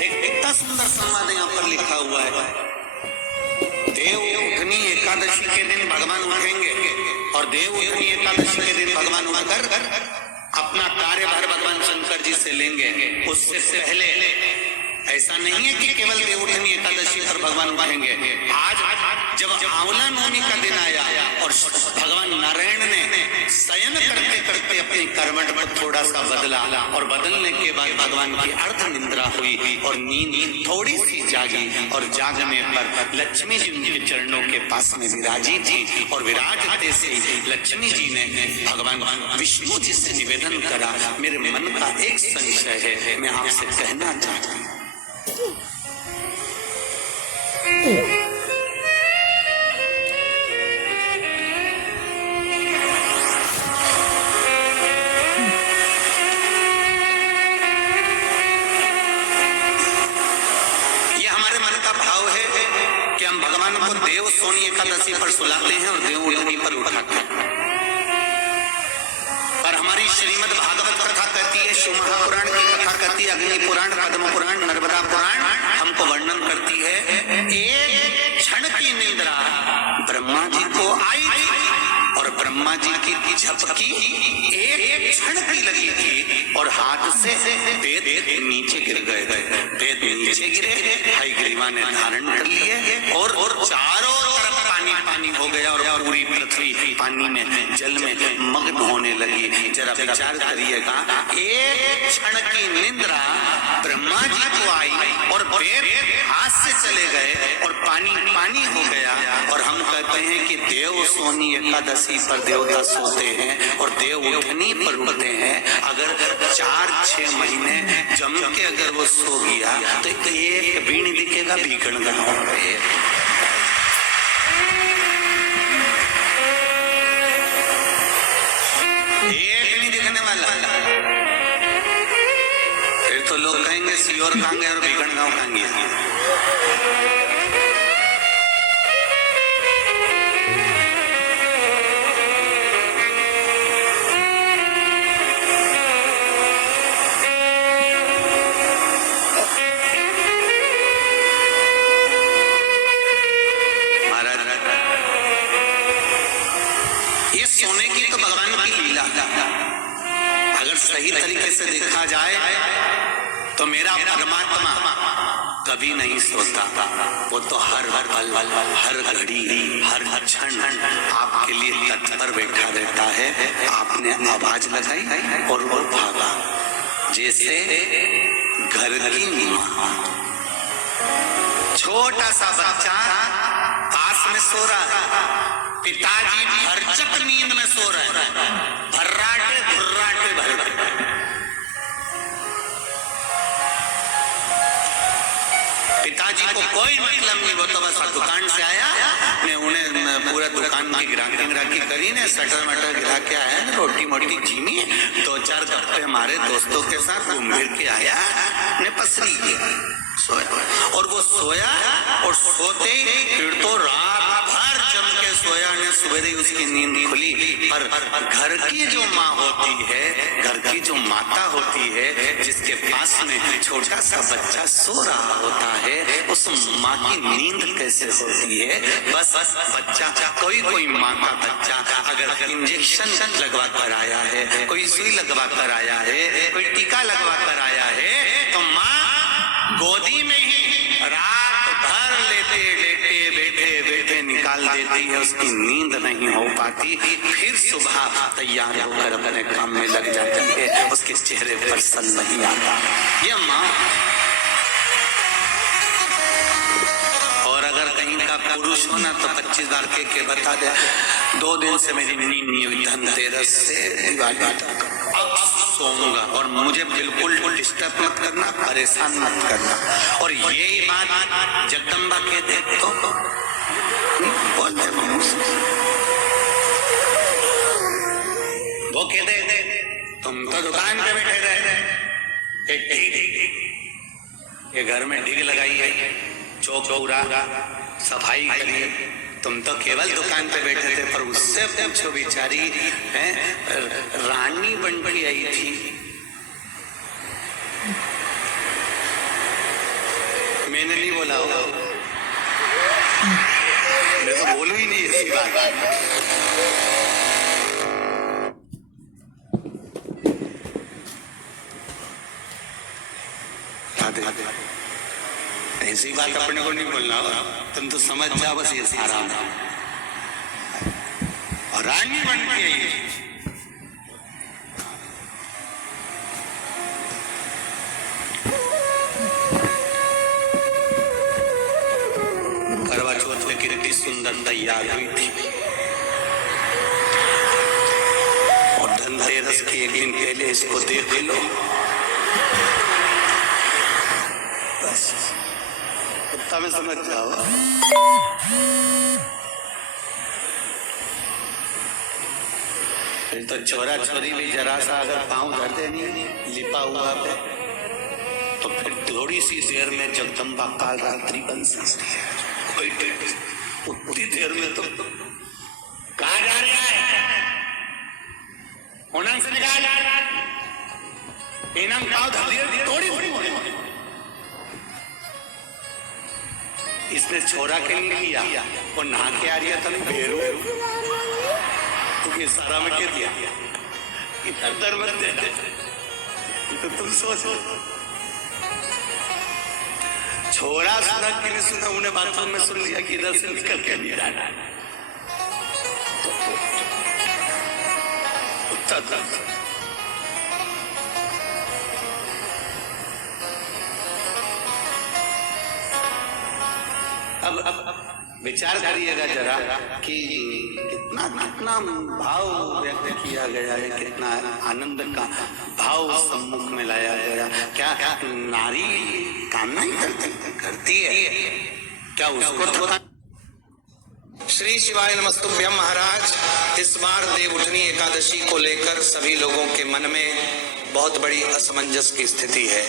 एक कितना सुंदर संवाद यहाँ पर लिखा हुआ है। देव उठनी एकादशी के दिन भगवान उठेंगे और देव उठनी एकादशी के दिन भगवान उठकर अपना कार्यभार भगवान शंकर जी से लेंगे। उससे पहले ऐसा नहीं है कि केवल देवउठनी एकादशी पर भगवान उठेंगे। आज जब आंवला नवमी का दिन आया और भगवान नारायण ने शयन करते करते अपनी करवट पर थोड़ा सा बदला और बदलने के बाद भगवान की अर्ध निद्रा हुई और नींद थोड़ी सी जागी और जागने पर लक्ष्मी जी उनके चरणों के पास में विराजी थी और विराजते से लक्ष्मी जी ने भगवान विष्णु जी से निवेदन करा, मेरे मन का एक संशय है, मैं आपसे कहना चाहती हूँ। ये हमारे मन का भाव है कि हम भगवान को देव सोनी एकादशी पर सुलाते हैं और देव उठनी पर उठाते हैं। पर हमारी श्रीमद् भागवत कथा कहती है, शिव महापुराण की कथा कहती है, अग्नि पुराण, पद्म पुराण, नर्मदा पुराण हमको वर्णन करती है। एक क्षण की निद्रा ब्रह्मा जी को आई थी और ब्रह्मा जी की झपकी एक क्षण की लगी थी और हाथ से वेद नीचे गिर गए। वेद नीचे गिरे, हयग्रीवा ने धारण कर लिए और चारों तरफ पानी पानी हो गया और पूरी पृथ्वी पानी में जल में मग्न होने लगी। जरा विचार करिएगा, एक क्षण की निद्रा ब्रह्मा जी को आई और वेद हाथ से चले गए और पानी पानी हो गया। और हम कहते हैं कि देव सोनी एकादशी पर देवता सोते हैं और देव उठनी पर उठते हैं। अगर 4-6 महीने जम के अगर वो सो गया तो एक भी नहीं दिखेगा, भीखण गाँव है। एक नहीं दिखने वाला। फिर तो लोग कहेंगे सियोर खाएंगे और भीखण गाँव खाएंगे। ये सोने की तो भगवान की लीला। अगर सही तरीके से देखा जाए तो मेरा परमात्मा कभी नहीं सोता, वो तो हर पल, हर घड़ी, हर क्षण आपके लिए तत्पर बैठा रहता है। आपने आवाज लगाई और वो भागा। जैसे घर की माँ, छोटा सा बच्चा पास में सो रहा है, पिताजी भरचक नींद में सो रहे हैं, भर्राटे भुर्राटे भर। पिताजी को कोई मतलब नहीं, वो तो बस दुकान से आया ने उन्हें पूरा दुकान की गिराकी करी ने, सटर मटर गिरा के आया, रोटी मोटी जीमी, 2-4 गप्पे मारे दोस्तों के साथ, घूम फिर के आया ने पसरी किया, सोया। और वो सोया और सोते ही फिर तो रात भर जम के सोया ने, सवेरे उसकी नींद खुली। पर घर की जो माँ होती है, घर की जो माता होती है, जिसके पास में छोटा सा बच्चा सो रहा होता है, उस माँ की नींद कैसे होती है? बस बच्चा, कोई माँ का बच्चा अगर इंजेक्शन लगवा कर आया है, कोई सुई लगवा कर आया है, कोई टीका लगवा कर आया है, तो माँ गोदी में ही रात भर लेटे लेटे बैठे निकाल देती है, उसकी नींद नहीं हो पाती। फिर सुबह तैयार होकर अपने काम में लग जाती है, उसके चेहरे पर सन नहीं आता। ये माँ। और अगर कहीं का पुरुष हो ना तो 25 बार के बता दे, 2 दिन से मेरी नींद नहीं हुई, धनतेरस से दिवाली तक अब सोऊंगा और मुझे बिल्कुल डिस्टर्ब मत करना, परेशान मत करना। और यही बात जगदम्बा के दे तो बोलते वो कह दे, तुम तो दुकान पे बैठे रहे, ये घर में डिग लगाई है, चौक पूरा सफाई करी, तुम तो केवल दुकान पे बैठे थे। पर उससे पूछो, बेचारी रानी बन के आई थी, मैंने नहीं बोला होगा, मैं तो बोलू ही नहीं ऐसी बात। ऐसी बात अपने को नहीं बोलना होगा, तुम तो समझ जाओ बस ये सारा। और रानी बन के करवा चौथ में कितनी सुंदर तैयार हुई थी, और धनतेरस के एक दिन पहले इसको देख लो। बस कुत्ता में समझ जाओ। फिर तो छोरा छोरी भी जरा सा अगर पाँव धर देनी लिपा हुआ पे, तो फिर थोड़ी सी देर में जगदम्बा काल रात्रि बन सकती है। उतनी देर में तो कहा जा रहा है, होना से निकाल इनाम पाँव धर दिए थोड़ी इसने छोरा के लिए किया, वो नहा के आ रही है तब बेरू तुम सारा में क्या दिया, इधर दर मत दे। तो तुम सोचो, छोरा सुना कि नहीं सुना, उन्हें बाथरूम में सुन लिया कि इधर से निकल के नहीं जाना। अब विचार करिएगा जरा कि कितना कितना भाव व्यक्त किया गया है, कितना आनंद का भाव सम्मुख में लाया गया। क्या नारी कामना ही करती है क्या उसको थोड़ा। श्री शिवाय नमस्तुभ्यम महाराज, इस बार देवउठनी एकादशी को लेकर सभी लोगों के मन में बहुत बड़ी असमंजस की स्थिति है,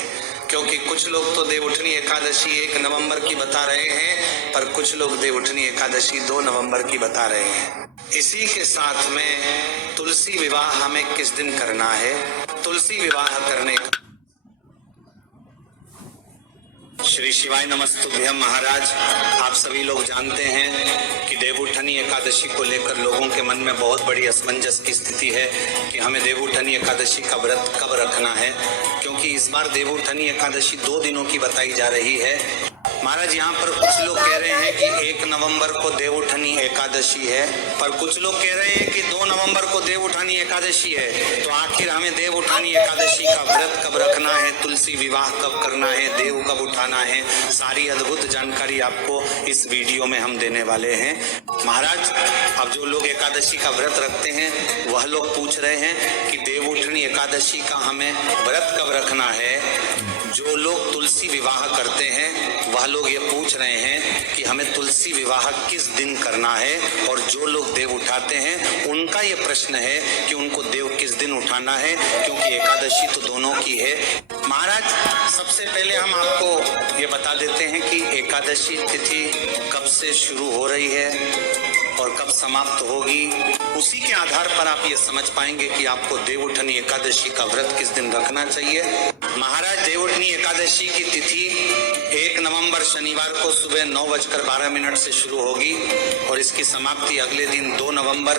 क्योंकि कुछ लोग तो देवउठनी एकादशी 1 नवंबर की बता रहे हैं, पर कुछ लोग देवउठनी एकादशी 2 नवंबर की बता रहे हैं। इसी के साथ में तुलसी विवाह हमें किस दिन करना है, तुलसी विवाह करने का। श्री शिवाय नमस्तुभ्यम महाराज, आप सभी लोग जानते हैं कि देवउठनी एकादशी को लेकर लोगों के मन में बहुत बड़ी असमंजस की स्थिति है कि हमें देवउठनी एकादशी का व्रत कब रखना है, क्योंकि इस बार देवउठनी एकादशी 2 दिनों की बताई जा रही है। महाराज, यहाँ पर कुछ लोग कह रहे हैं कि 1 नवंबर को देवउठनी एकादशी है, पर कुछ लोग कह रहे हैं कि 2 नवंबर को देवउठनी एकादशी है। तो आखिर हमें देवउठनी एकादशी का व्रत कब रखना है, तुलसी विवाह कब करना है, देव कब उठाना है, सारी अद्भुत जानकारी आपको इस वीडियो में हम देने वाले हैं। महाराज, अब जो लोग एकादशी का व्रत रखते हैं वह लोग पूछ रहे हैं कि देवउठनी एकादशी का हमें व्रत कब रखना है। जो लोग तुलसी विवाह करते हैं वह लोग ये पूछ रहे हैं कि हमें तुलसी विवाह किस दिन करना है, और जो लोग देव उठाते हैं उनका ये प्रश्न है कि उनको देव किस दिन उठाना है, क्योंकि एकादशी तो दोनों की है। महाराज, सबसे पहले हम आपको ये बता देते हैं कि एकादशी तिथि कब से शुरू हो रही है और कब समाप्त होगी। उसी के आधार पर आप ये समझ पाएंगे कि आपको देवउठनी एकादशी का व्रत किस दिन रखना चाहिए। महाराज, देवउठनी एकादशी की तिथि 1 नवंबर शनिवार को सुबह 9:12 से शुरू होगी और इसकी समाप्ति अगले दिन 2 नवंबर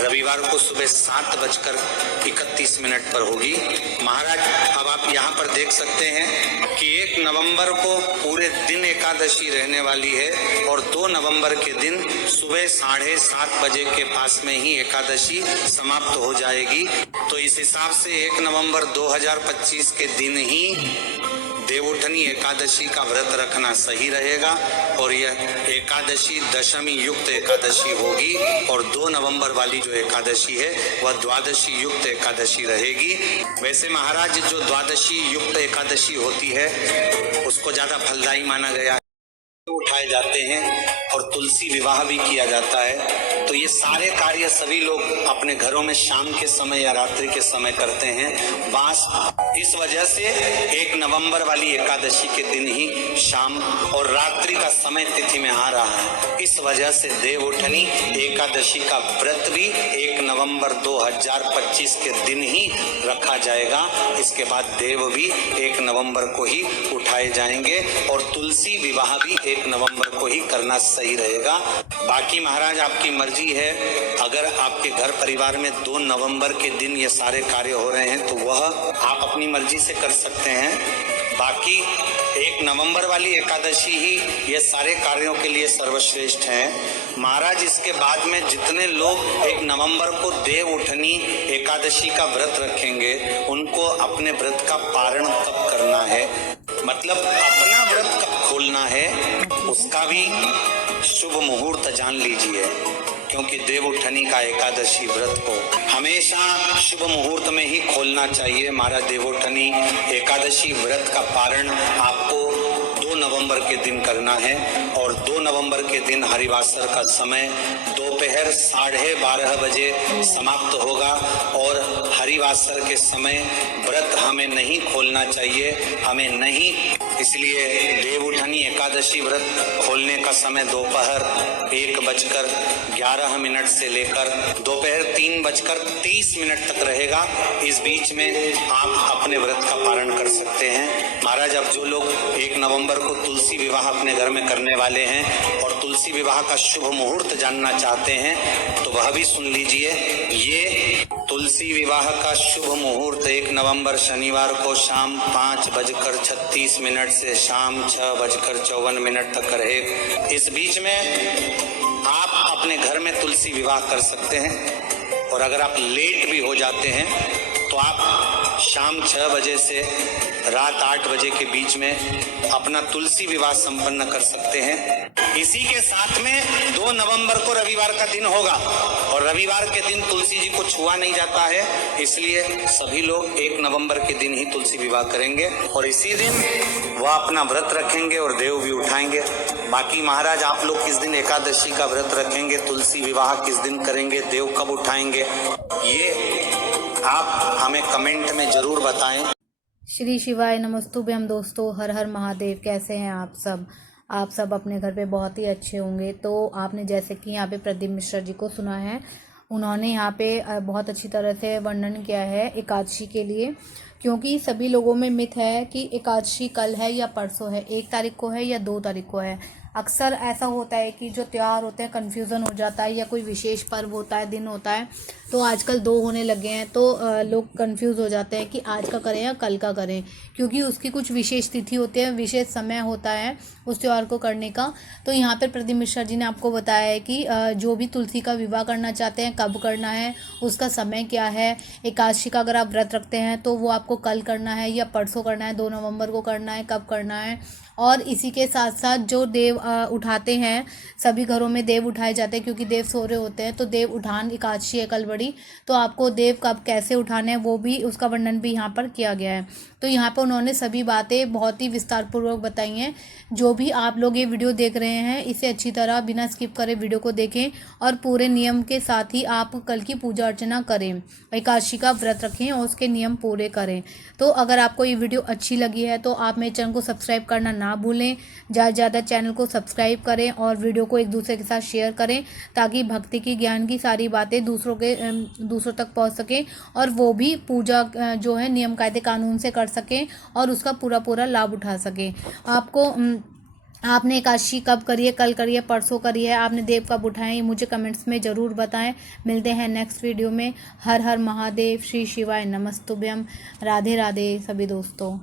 रविवार को सुबह 7:31 पर होगी। महाराज, अब आप यहाँ पर देख सकते हैं कि 1 नवंबर को पूरे दिन एकादशी रहने वाली है और 2 नवंबर के दिन सुबह 7:30 बजे के पास में ही एकादशी समाप्त हो जाएगी। तो इस हिसाब से 1 नवंबर 2025 के दिन ही देवउठनी एकादशी का व्रत रखना सही रहेगा और यह एकादशी दशमी युक्त एकादशी होगी और 2 नवंबर वाली जो एकादशी है वह द्वादशी युक्त एकादशी रहेगी। वैसे महाराज, जो द्वादशी युक्त एकादशी होती है उसको ज्यादा फलदायी माना गया है, उठाए जाते हैं और तुलसी विवाह भी किया जाता है। तो ये सारे कार्य सभी लोग अपने घरों में शाम के समय या रात्रि के समय करते हैं। बास इस वजह से 1 नवंबर वाली एकादशी के दिन ही शाम और रात्रि का समय तिथि में आ रहा है। इस वजह से देव उठनी एकादशी का व्रत भी 1 नवंबर 2025 के दिन ही रखा जाएगा। इसके बाद देव भी 1 नवंबर को ही उठाए जाएंगे और तुलसी विवाह भी 1 नवंबर को ही करना सही रहेगा। बाकी महाराज आपकी मर्जी है, अगर आपके घर परिवार में 2 नवंबर के दिन ये सारे कार्य हो रहे हैं तो वह आप अपनी मर्जी से कर सकते हैं। बाकी 1 नवंबर वाली एकादशी ही ये सारे कार्यों के लिए सर्वश्रेष्ठ है। महाराज इसके बाद में जितने लोग 1 नवंबर को देव उठनी एकादशी का व्रत रखेंगे उनको अपने व्रत का पारण कब करना है, मतलब अपना व्रत कब खोलना है, उसका भी शुभ मुहूर्त जान लीजिए। क्योंकि देव उठनी का एकादशी व्रत को हमेशा शुभ मुहूर्त में ही खोलना चाहिए। महाराज देव उठनी एकादशी व्रत का पारण आपको 2 नवंबर के दिन करना है और 2 नवंबर के दिन हरिवासर का समय दोपहर 12:30 बजे समाप्त होगा और हरिवासर के समय व्रत हमें नहीं खोलना चाहिए, हमें नहीं। इसलिए देव उठनी एकादशी व्रत खोलने का समय दोपहर 1:11 से लेकर दोपहर 3:23 तक रहेगा। इस बीच में आप अपने व्रत का पारण कर सकते हैं। महाराज अब जो लोग 1 नवंबर को तुलसी विवाह अपने घर में करने वाले हैं और तुलसी विवाह का शुभ मुहूर्त जानना चाहते हैं तो वह भी सुन लीजिए। ये तुलसी विवाह का शुभ मुहूर्त 1 नवंबर शनिवार को शाम 5:36 से शाम 6:54 तक रहे। इस बीच में आप अपने घर में तुलसी विवाह कर सकते हैं और अगर आप लेट भी हो जाते हैं तो आप शाम 6 बजे से रात 8 बजे के बीच में अपना तुलसी विवाह संपन्न कर सकते हैं। इसी के साथ में 2 नवंबर को रविवार का दिन होगा और रविवार के दिन तुलसी जी को छुआ नहीं जाता है, इसलिए सभी लोग 1 नवंबर के दिन ही तुलसी विवाह करेंगे और इसी दिन वह अपना व्रत रखेंगे और देव भी उठाएंगे। बाकी महाराज आप लोग किस दिन एकादशी का व्रत रखेंगे, तुलसी विवाह किस दिन करेंगे, देव कब उठाएंगे, ये आप हमें कमेंट में जरूर बताएं। श्री शिवाय नमस्तुभ्यम। दोस्तों हर हर महादेव। कैसे हैं आप सब? आप सब अपने घर पे बहुत ही अच्छे होंगे। तो आपने जैसे कि यहाँ पे प्रदीप मिश्रा जी को सुना है, उन्होंने यहाँ पे बहुत अच्छी तरह से वर्णन किया है एकादशी के लिए, क्योंकि सभी लोगों में मिथ है कि एकादशी कल है या परसों है, 1 तारीख को है या 2 तारीख को है। अक्सर ऐसा होता है कि जो त्यौहार होते हैं कन्फ्यूज़न हो जाता है, या कोई विशेष पर्व होता है, दिन होता है, तो आजकल 2 होने लगे हैं तो लोग कंफ्यूज हो जाते हैं कि आज का करें या कल का करें, क्योंकि उसकी कुछ विशेष तिथि होती है, विशेष समय होता है उस त्यौहार को करने का। तो यहाँ पर प्रदीप मिश्रा जी ने आपको बताया है कि जो भी तुलसी का विवाह करना चाहते हैं कब करना है, उसका समय क्या है। एकादशी का अगर आप व्रत रखते हैं तो वो आपको कल करना है या परसों करना है, 2 नवंबर को करना है, कब करना है। और इसी के साथ साथ जो देव उठाते हैं, सभी घरों में देव उठाए जाते हैं क्योंकि देव सो रहे होते हैं, तो देव उठान एकादशी है कल बड़ी, तो आपको देव कब कैसे उठाने हैं वो भी, उसका वर्णन भी यहाँ पर किया गया है। तो यहाँ पर उन्होंने सभी बातें बहुत ही विस्तार पूर्वक बताई हैं। जो भी आप लोग ये वीडियो देख रहे हैं इसे अच्छी तरह बिना स्किप करे वीडियो को देखें और पूरे नियम के साथ ही आप कल की पूजा अर्चना करें, एकादशी का व्रत रखें और उसके नियम पूरे करें। तो अगर आपको ये वीडियो अच्छी लगी है तो आप मेरे चैनल को सब्सक्राइब करना ना भूलें, ज़्यादा से ज़्यादा चैनल को सब्सक्राइब करें और वीडियो को एक दूसरे के साथ शेयर करें, ताकि भक्ति की ज्ञान की सारी बातें दूसरों तक पहुंच सकें और वो भी पूजा जो है नियम कायदे कानून से कर सकें और उसका पूरा लाभ उठा सकें। आपने एकादशी कब करी है, कल करी है, परसों करी है, आपने देव कब उठाए, मुझे कमेंट्स में ज़रूर बताएं। मिलते हैं नेक्स्ट वीडियो में। हर हर महादेव। श्री शिवाय नमस्तुभ्यम। राधे राधे सभी दोस्तों।